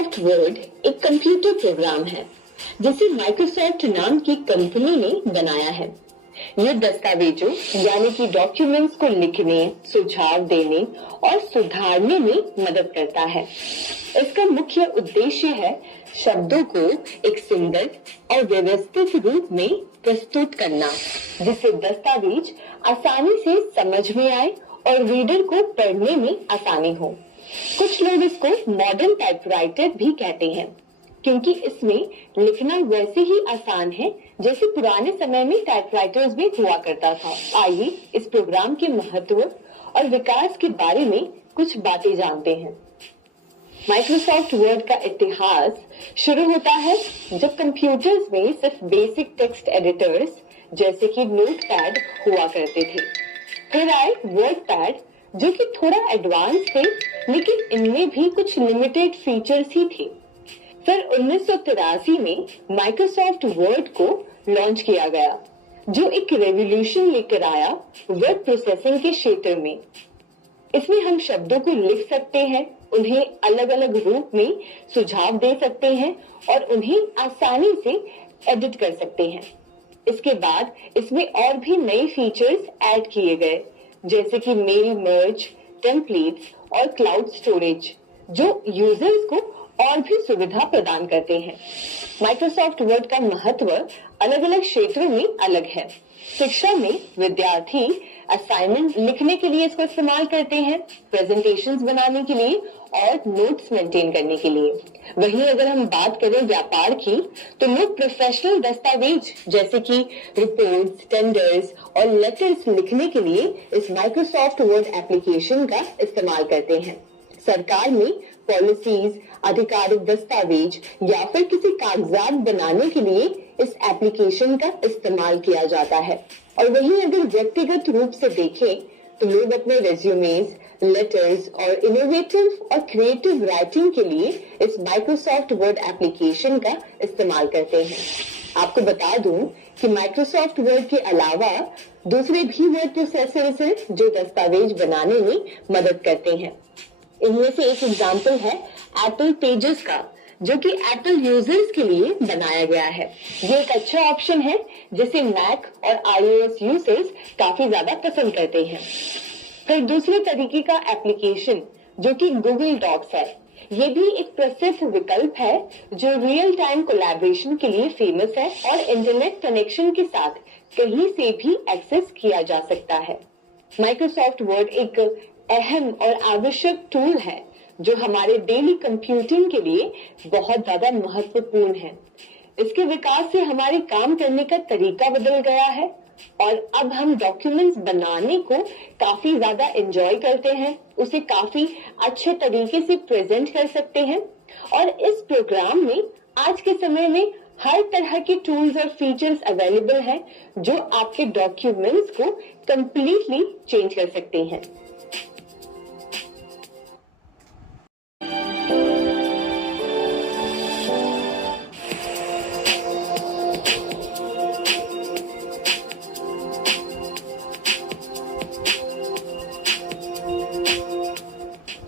Microsoft word एक computer program है जिसे माइक्रोसॉफ्ट नाम की कंपनी ने बनाया है। यह दस्तावेजों यानी कि डॉक्यूमेंट्स को लिखने, सुझाव देने और सुधारने में मदद करता है। इसका मुख्य उद्देश्य है शब्दों को एक सुंदर और व्यवस्थित रूप में प्रस्तुत करना, जिससे दस्तावेज आसानी से समझ में आए और रीडर को पढ़ने में आसानी हो। कुछ लोग इसको मॉडर्न टाइपराइटर भी कहते हैं, क्योंकि इसमें लिखना वैसे ही आसान है जैसे पुराने समय में टाइपराइटर्स में हुआ करता था। आइए इस प्रोग्राम के महत्व और विकास के बारे में कुछ बातें जानते हैं। माइक्रोसॉफ्ट वर्ड का इतिहास शुरू होता है जब कंप्यूटर्स में सिर्फ बेसिक टेक्स्ट एडिटर्स जैसे कि नोटपैड हुआ करते थे। फिर आए वर्डपैड, जो कि थोड़ा एडवांस थे, लेकिन इनमें भी कुछ लिमिटेड फीचर्स ही थे। फिर 1983 में माइक्रोसॉफ्ट वर्ड को लॉन्च किया गया, जो एक रेवोल्यूशन लेकर आया वेब प्रोसेसिंग के क्षेत्र में। इसमें हम शब्दों को लिख सकते हैं, उन्हें अलग अलग रूप में सुझाव दे सकते हैं और उन्हें आसानी से एडिट कर सकते हैं। इसके बाद इसमें और भी नए फीचर्स ऐड किए गए, जैसे कि मेल मर्ज, टेम्पलेट्स और क्लाउड स्टोरेज, जो यूजर्स को और भी सुविधा प्रदान करते हैं। माइक्रोसॉफ्ट वर्ड का महत्व अलग अलग क्षेत्रों में अलग है। शिक्षा में विद्यार्थी असाइनमेंट लिखने के लिए इसको इस्तेमाल करते हैं, प्रेजेंटेशंस बनाने के लिए और नोट्स मेंटेन करने के लिए। वहीं अगर हम बात करें व्यापार की, तो लोग प्रोफेशनल दस्तावेज जैसे कि रिपोर्ट्स, टेंडर्स और लेटर्स लिखने के लिए इस माइक्रोसॉफ्ट वर्ड एप्लीकेशन का इस्तेमाल करते हैं। सरकार में पॉलिसीज, आधिकारिक दस्तावेज या फिर किसी कागजात बनाने के लिए इस एप्लीकेशन का इस्तेमाल किया जाता है। और वहीं अगर व्यक्तिगत रूप से देखें तो लोग अपने रेज्यूमेज, लेटर्स और इनोवेटिव और क्रिएटिव राइटिंग के लिए इस माइक्रोसॉफ्ट वर्ड एप्लीकेशन का इस्तेमाल करते हैं। आपको बता दूं कि माइक्रोसॉफ्ट वर्ड के अलावा दूसरे भी वर्ड प्रोसेसर्स हैं जो दस्तावेज बनाने में मदद करते हैं। इनमें से एक एग्जाम्पल है एप्पल पेजेस का, जो कि एप्पल यूजर्स के लिए बनाया गया है। ये एक अच्छा ऑप्शन है जिसे मैक और iOS यूजर्स काफी ज्यादा पसंद करते हैं। फिर दूसरे तरीके का एप्लीकेशन जो कि गूगल डॉक्स है, ये भी एक प्रसिद्ध विकल्प है जो रियल टाइम कोलैबोरेशन के लिए फेमस है और इंटरनेट कनेक्शन के साथ कहीं से भी एक्सेस किया जा सकता है। माइक्रोसॉफ्ट वर्ड एक अहम और आवश्यक टूल है जो हमारे डेली कंप्यूटिंग के लिए बहुत ज्यादा महत्वपूर्ण है। इसके विकास से हमारे काम करने का तरीका बदल गया है और अब हम डॉक्यूमेंट्स बनाने को काफी ज्यादा एंजॉय करते हैं, उसे काफी अच्छे तरीके से प्रेजेंट कर सकते हैं। और इस प्रोग्राम में आज के समय में हर तरह के टूल्स और फीचर्स अवेलेबल हैं जो आपके डॉक्यूमेंट्स को कंप्लीटली चेंज कर सकते हैं।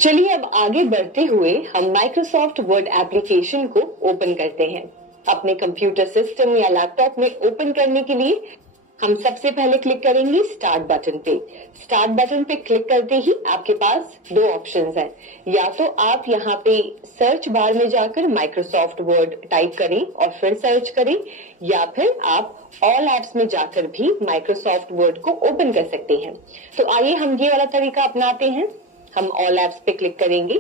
चलिए अब आगे बढ़ते हुए हम माइक्रोसॉफ्ट वर्ड एप्लीकेशन को ओपन करते हैं। अपने कंप्यूटर सिस्टम या लैपटॉप में ओपन करने के लिए हम सबसे पहले क्लिक करेंगे स्टार्ट बटन पे। स्टार्ट बटन पे क्लिक करते ही आपके पास दो ऑप्शंस हैं। या तो आप यहाँ पे सर्च बार में जाकर माइक्रोसॉफ्ट वर्ड टाइप करें और फिर सर्च करें, या फिर आप ऑल एप्स में जाकर भी माइक्रोसॉफ्ट वर्ड को ओपन कर सकते हैं। तो आइए हम ये वाला तरीका अपनाते हैं। हम ऑल एप्स पे क्लिक करेंगे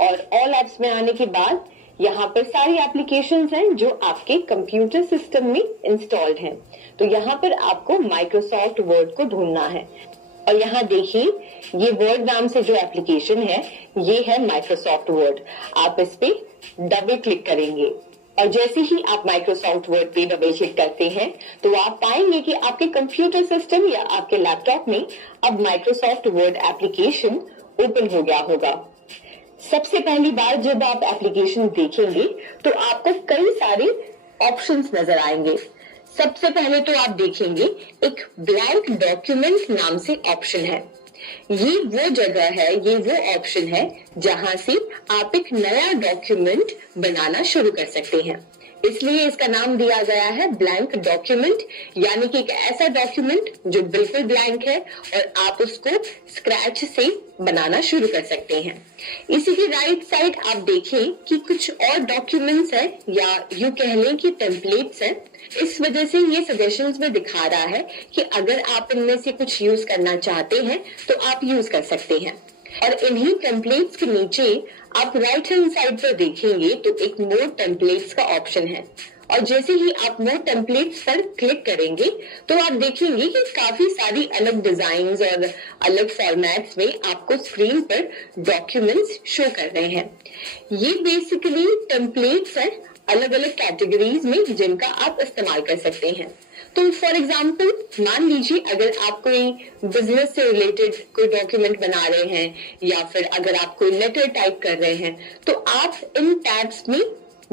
और ऑल एप्स में आने के बाद यहाँ पर सारी एप्लीकेशंस हैं जो आपके कंप्यूटर सिस्टम में इंस्टॉल्ड हैं। तो यहाँ पर आपको माइक्रोसॉफ्ट वर्ड को ढूंढना है और यहाँ देखिए ये वर्ड नाम से जो एप्लीकेशन है ये है माइक्रोसॉफ्ट वर्ड। आप इस पे डबल क्लिक करेंगे और जैसे ही आप माइक्रोसॉफ्ट वर्ड पे डबल क्लिक करते हैं तो आप पाएंगे कि आपके कंप्यूटर सिस्टम या आपके लैपटॉप में अब माइक्रोसॉफ्ट वर्ड एप्लीकेशन ओपन हो गया होगा। सबसे पहली बार जब आप एप्लीकेशन देखेंगे तो आपको कई सारे ऑप्शंस नजर आएंगे। सबसे पहले तो आप देखेंगे एक ब्लैंक डॉक्यूमेंट नाम से ऑप्शन है। ये वो जगह है, ये वो ऑप्शन है जहां से आप एक नया डॉक्यूमेंट बनाना शुरू कर सकते हैं। इसलिए इसका नाम दिया गया है ब्लैंक डॉक्यूमेंट, यानी कि एक ऐसा डॉक्यूमेंट जो बिल्कुल ब्लैंक है और आप उसको स्क्रैच से बनाना शुरू कर सकते हैं। इसी की राइट साइड आप देखें कि कुछ और डॉक्यूमेंट्स है या यूं कह लें कि टेम्पलेट्स हैं। इस वजह से ये सजेशंस में दिखा रहा है कि अगर आप इनमें से कुछ यूज करना चाहते हैं तो आप यूज कर सकते हैं। और इन्हीं टेम्पलेट्स के नीचे आप राइट हैंड साइड पर देखेंगे तो एक मोर टेम्पलेट्स का ऑप्शन है, और जैसे ही आप मोर टेम्पलेट्स पर क्लिक करेंगे तो आप देखेंगे कि काफी सारी अलग डिजाइन्स और अलग फॉर्मेट्स में आपको स्क्रीन पर डॉक्यूमेंट्स शो कर रहे हैं। ये बेसिकली टेम्पलेट्स हैं अलग अलग कैटेगरीज में जिनका आप इस्तेमाल कर सकते हैं। तो फॉर एग्जाम्पल मान लीजिए अगर आप कोई बिजनेस से रिलेटेड कोई डॉक्यूमेंट बना रहे हैं या फिर अगर आप कोई लेटर टाइप कर रहे हैं तो आप इन टैब्स में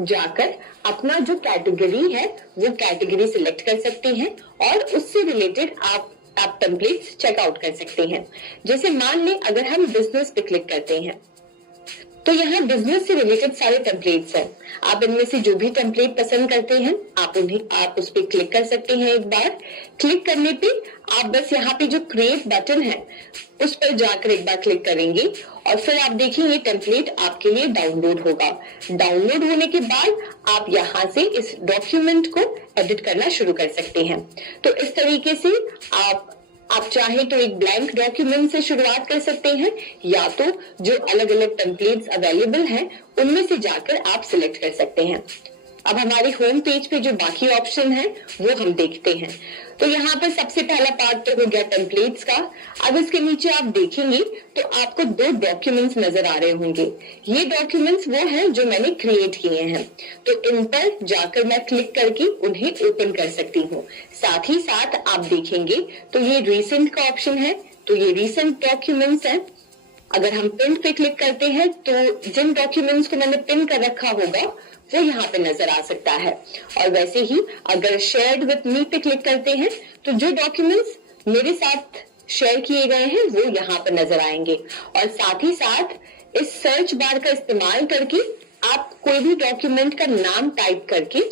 जाकर अपना जो कैटेगरी है वो कैटेगरी सिलेक्ट कर सकते हैं और उससे रिलेटेड आप टेम्पलेट्स चेकआउट कर सकते हैं। जैसे मान लें अगर हम बिजनेस पे क्लिक करते हैं तो यहाँ बिजनेस से रिलेटेड सारे टेम्पलेट्स हैं। आप इनमें से जो भी टेम्पलेट पसंद करते हैं आप उस पर क्लिक कर सकते हैं। एक बार क्लिक करने पे आप बस यहाँ पे जो क्रिएट बटन है उस पर जाकर एक बार क्लिक करेंगे और फिर आप देखेंगे टेम्पलेट आपके लिए डाउनलोड होगा। डाउनलोड होने के बाद आप यहाँ से इस डॉक्यूमेंट को एडिट करना शुरू कर सकते हैं। तो इस तरीके से आप चाहें तो एक ब्लैंक डॉक्यूमेंट से शुरुआत कर सकते हैं या तो जो अलग अलग टेम्पलेट्स अवेलेबल हैं उनमें से जाकर आप सिलेक्ट कर सकते हैं। अब हमारे होम पेज पे जो बाकी ऑप्शन है वो हम देखते हैं। तो यहाँ पर सबसे पहला पार्ट तो हो गया टेम्पलेट्स का। अब इसके नीचे आप देखेंगे तो आपको दो डॉक्यूमेंट्स नजर आ रहे होंगे। ये डॉक्यूमेंट्स वो हैं जो मैंने क्रिएट किए हैं, तो इन पर जाकर मैं क्लिक करके उन्हें ओपन कर सकती हूँ। साथ ही साथ आप देखेंगे तो ये रिसेंट का ऑप्शन है, तो ये रिसेंट डॉक्यूमेंट्स हैं। अगर हम पिन पे क्लिक करते हैं तो जिन डॉक्यूमेंट्स को मैंने पिन कर रखा होगा वो यहाँ पे नजर आ सकता है। और वैसे ही अगर शेयर्ड विथ मी पे क्लिक करते हैं तो जो डॉक्यूमेंट्स मेरे साथ शेयर किए गए हैं वो यहाँ पर नजर आएंगे। और साथ ही साथ इस सर्च बार का इस्तेमाल करके आप कोई भी डॉक्यूमेंट का नाम टाइप करके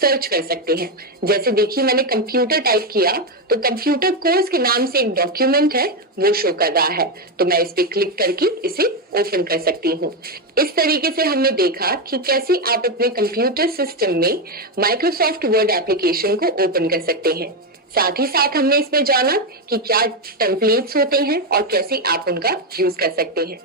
सर्च कर सकते हैं। जैसे देखिए मैंने कंप्यूटर टाइप किया तो कंप्यूटर कोर्स के नाम से एक डॉक्यूमेंट है वो शो कर रहा है, तो मैं इस पे क्लिक करके इसे ओपन कर सकती हूँ। इस तरीके से हमने देखा कि कैसे आप अपने कंप्यूटर सिस्टम में माइक्रोसॉफ्ट वर्ड एप्लीकेशन को ओपन कर सकते हैं। साथ ही साथ हमने इसमें जाना कि क्या टेम्पलेट्स होते हैं और कैसे आप उनका यूज कर सकते हैं।